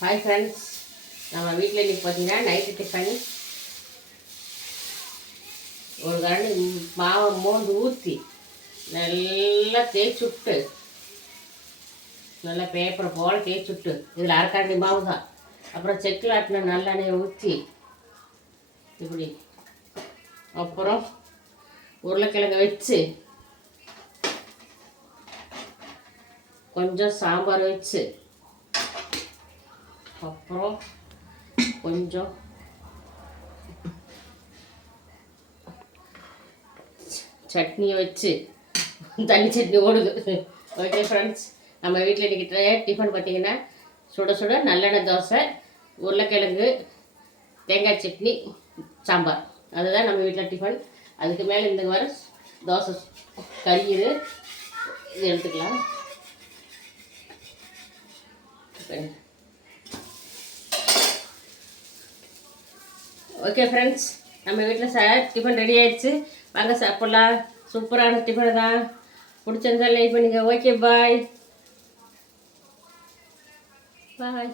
Hi friends, நம்ம வீட்டில் இன்றைக்கி பார்த்தீங்கன்னா நைட்டு டிஃபன் ஒரு கரண்டி மாவை மோந்து ஊற்றி நல்லா தேய்ச்சி விட்டு, நல்லா பேப்பரை போல் தேய்ச்சி விட்டு, இதில் அரைக்கரண்டி மாவு தான். அப்புறம் செக்கில் ஆட்டின நல்லெண்ணெயை ஊற்றி இப்படி, அப்புறம் உருளைக்கிழங்கு வச்சு, கொஞ்சம் சாம்பார் வச்சு, அப்புறம் கொஞ்சம் சட்னியை வச்சு, தண்ணி சட்னி ஓடுது. ஓகே ஃப்ரெண்ட்ஸ், நம்ம வீட்டில் இன்றைக்கி டிஃபன் பார்த்திங்கன்னா சுட சுட நல்லெண்ணெய் தோசை, உருளைக்கிழங்கு, தேங்காய் சட்னி, சாம்பார். அதுதான் நம்ம வீட்டில் டிஃபன். அதுக்கு மேலே இந்த வர தோசை கறியுது, இது எடுத்துக்கலாம். ஓகே ஃப்ரெண்ட்ஸ், நம்ம வீட்டில் டிஃபன் ரெடி ஆகிடுச்சு. வாங்க சாப்பிட்லாம். சூப்பரான டிஃபன் தான். பிடிச்சிருந்தா லைக் பண்ணுங்கள். ஓகே, பாய் பாய்.